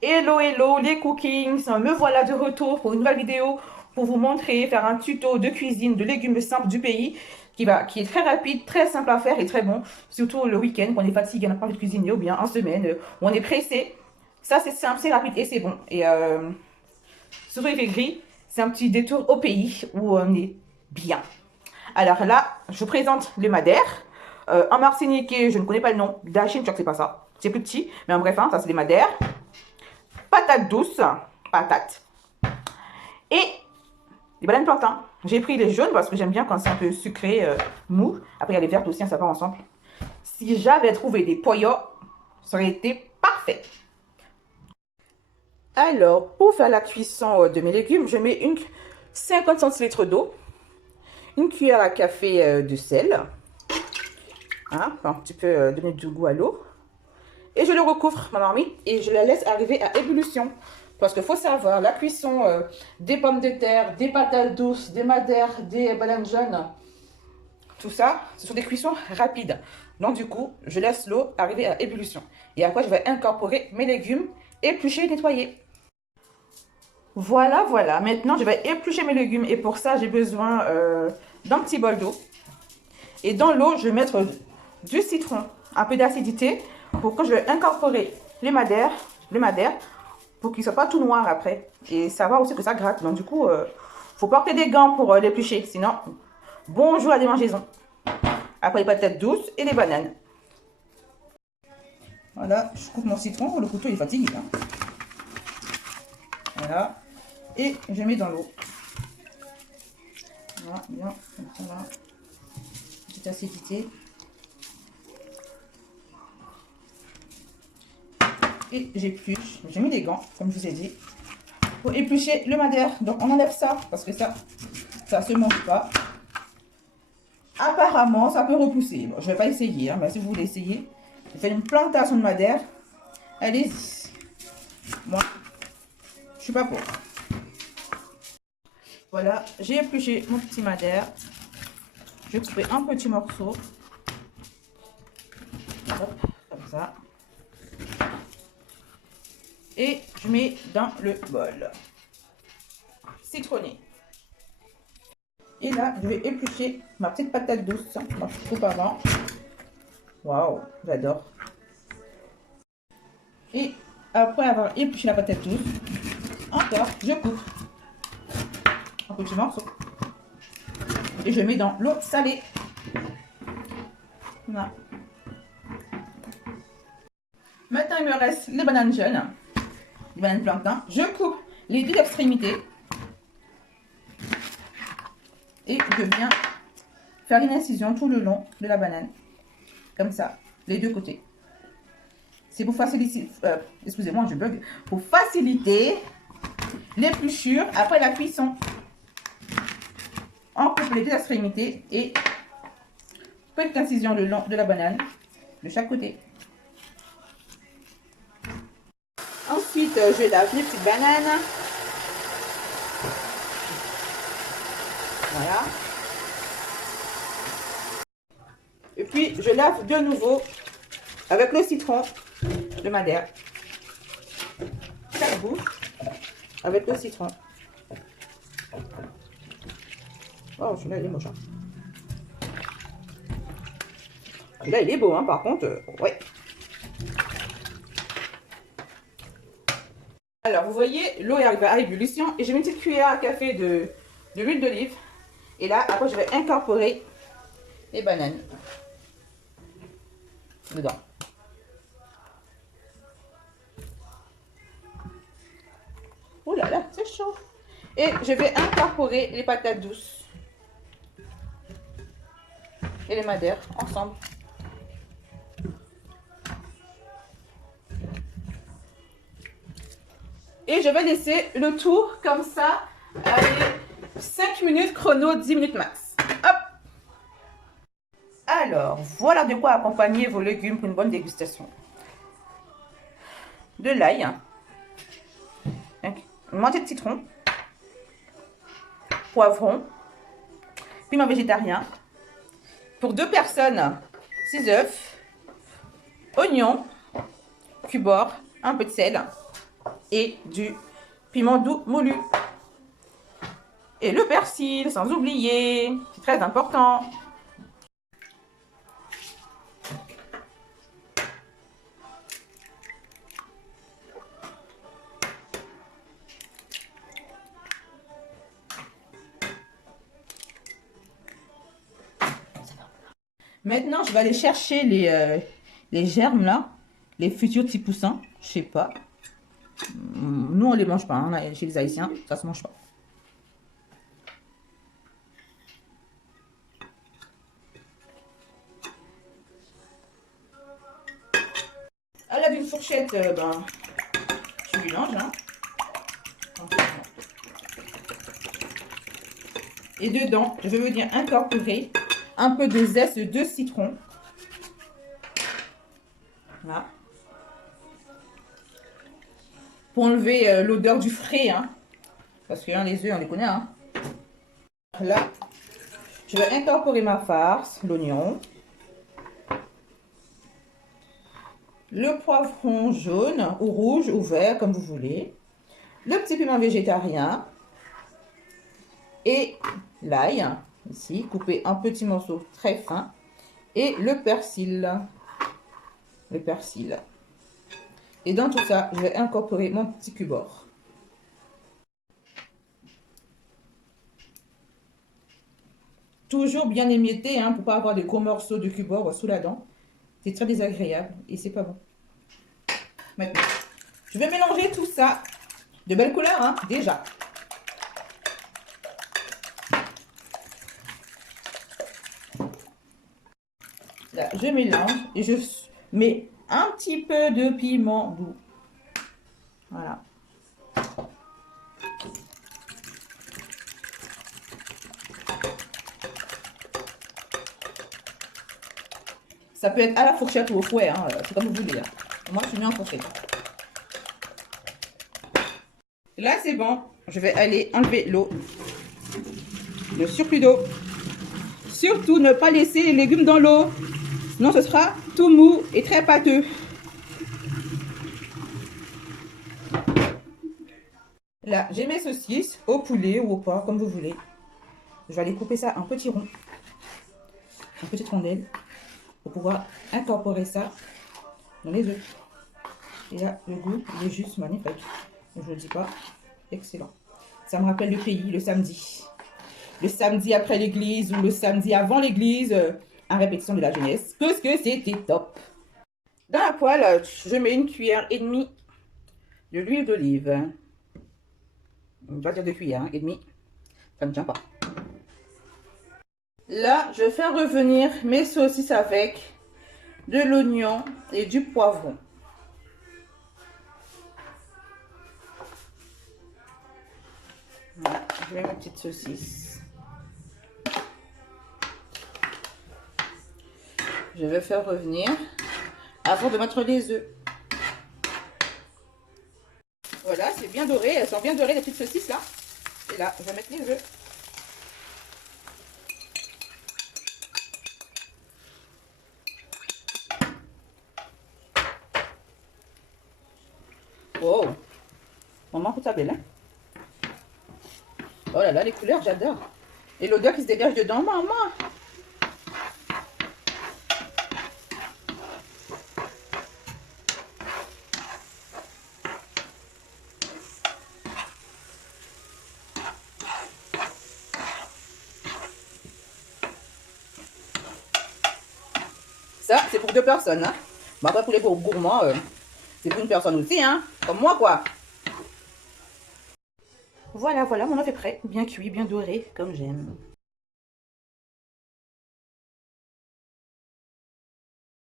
Hello, hello, les cookings, me voilà de retour pour une nouvelle vidéo pour vous montrer, faire un tuto de cuisine de légumes simples du pays qui est très rapide, très simple à faire et très bon, surtout le week-end quand on est fatigué, on n'a pas envie de cuisiner ou bien en semaine où on est pressé. Ça c'est simple, c'est rapide et c'est bon. Et surtout les gris, c'est un petit détour au pays où on est bien. Alors là, je vous présente le madère. En martiniquais, je ne connais pas le nom. Dachine, je crois que c'est pas ça. C'est plus petit, mais en bref, hein, ça c'est les madères. Patates douces, patates. Et des bananes plantains. J'ai pris les jaunes parce que j'aime bien quand c'est un peu sucré, mou. Après, il y a les vertes aussi, hein, ça va ensemble. Si j'avais trouvé des poyos, ça aurait été parfait. Alors, pour faire la cuisson de mes légumes, je mets 50 centilitres d'eau, une cuillère à café de sel, hein, pour un petit peu donner du goût à l'eau. Et je le recouvre, ma marmite, et je la laisse arriver à ébullition. Parce qu'il faut savoir, la cuisson des pommes de terre, des patates douces, des madères, des bananes jaunes, tout ça, ce sont des cuissons rapides. Donc du coup, je laisse l'eau arriver à ébullition. Et après, je vais incorporer mes légumes, éplucher et nettoyer. Voilà, voilà. Maintenant, je vais éplucher mes légumes. Et pour ça, j'ai besoin d'un petit bol d'eau. Et dans l'eau, je vais mettre du citron, un peu d'acidité, pour que je vais incorporer les madères, le madère, pour qu'il ne soit pas tout noir après. Et savoir aussi que ça gratte. Donc du coup, faut porter des gants pour l'éplucher. Sinon, bonjour la démangeaison. Après les patates douces et les bananes. Voilà, je coupe mon citron. Le couteau il est fatigué. Hein. Voilà. Et je mets dans l'eau. Voilà, bien, comme ça là. Petite acidité. Et j'épluche. J'ai mis des gants, comme je vous ai dit, pour éplucher le madère. Donc on enlève ça, parce que ça se mange pas. Apparemment, ça peut repousser. Bon, je vais pas essayer, hein, mais si vous voulez essayer, je fais une plantation de madère. Allez-y. Moi, je suis pas pour. Voilà, j'ai épluché mon petit madère. Je coupe un petit morceau. Hop, comme ça. Et je mets dans le bol. Citronné. Et là, je vais éplucher ma petite patate douce. Moi, je coupe avant. Waouh, j'adore. Et après avoir épluché la patate douce, encore, je coupe un petit morceau. Et je mets dans l'eau salée. Voilà. Maintenant, il me reste les bananes jeunes, les bananes plantains. Je coupe les deux extrémités. Et je viens faire une incision tout le long de la banane. Comme ça, les deux côtés. C'est pour faciliter, excusez-moi, je bug, pour faciliter l'épluchure après la cuisson. On coupe les deux extrémités et petite incision le long de la banane, de chaque côté. Ensuite, je lave les petites bananes. Voilà. Et puis, je lave de nouveau avec le citron de madère. Chaque bout avec le citron. Oh, celui-là, il est moche. Hein. Celui-là, il est beau, hein, par contre. Ouais. Alors, vous voyez, l'eau est arrivée à ébullition. Et j'ai mis une petite cuillère à café de l'huile d'olive. Et là, après, je vais incorporer les bananes dedans. Oh là là, c'est chaud. Et je vais incorporer les patates douces et les madères ensemble. Et je vais laisser le tour comme ça. Allez, 5 minutes chrono, 10 minutes max. Hop. Alors, voilà de quoi accompagner vos légumes pour une bonne dégustation. De l'ail, une moitié de citron, poivron, piment végétarien. Pour 2 personnes, 6 œufs, oignons, cubord, un peu de sel, et du piment doux moulu. Et le persil, sans oublier, c'est très important. Maintenant, je vais aller chercher les germes là, les futurs petits poussins, je sais pas. Nous, on les mange pas, hein, chez les Haïtiens, ça se mange pas. À l'aide d'une fourchette, je mélange. Hein. Et dedans, je veux venir incorporer un peu de zeste de citron. Voilà. Pour enlever l'odeur du frais. Hein. Parce que les œufs, on les connaît. Hein. Là, je vais incorporer ma farce, l'oignon. Le poivron jaune ou rouge ou vert, comme vous voulez. Le petit piment végétarien. Et l'ail, ici, coupé en petits morceaux très fins. Et le persil. Le persil. Et dans tout ça, je vais incorporer mon petit cubord. Toujours bien émietté, hein, pour ne pas avoir des gros morceaux de cubord sous la dent. C'est très désagréable et c'est pas bon. Maintenant, je vais mélanger tout ça. De belles couleurs, hein, déjà. Là, je mélange et je mets un petit peu de piment doux. Voilà. Ça peut être à la fourchette ou au fouet, hein, c'est comme vous voulez. Hein. Moi, je suis mis en fourchette. Là, c'est bon. Je vais aller enlever l'eau. Le surplus d'eau. Surtout, ne pas laisser les légumes dans l'eau. Sinon, ce sera tout mou et très pâteux. Là, j'ai mes saucisses au poulet ou au porc, comme vous voulez. Je vais aller couper ça en petits ronds. En petites rondelles. Pour pouvoir incorporer ça dans les œufs. Et là, le goût, il est juste magnifique. Je ne le dis pas. Excellent. Ça me rappelle le pays, le samedi. Le samedi après l'église ou le samedi avant l'église, en répétition de la jeunesse. Parce que c'était top. Dans la poêle, je mets 1,5 cuillère de l'huile d'olive. On va dire 2 cuillères, et demie. Ça ne tient pas. Là, je vais faire revenir mes saucisses avec de l'oignon et du poivron. Voilà, je mets ma petite saucisse. Je vais faire revenir avant de mettre les œufs. Voilà, c'est bien doré. Elles sont bien dorées, les petites saucisses là. Et là, je vais mettre les œufs. Wow. Maman, faut ça belle, hein? Oh là là, les couleurs, j'adore. Et l'odeur qui se dégage dedans, maman. Ça, c'est pour 2 personnes, hein. Bon, après, pour les gourmands, c'est pour une personne aussi, hein. Comme moi, quoi. Voilà, voilà, mon œuf est prêt. Bien cuit, bien doré, comme j'aime.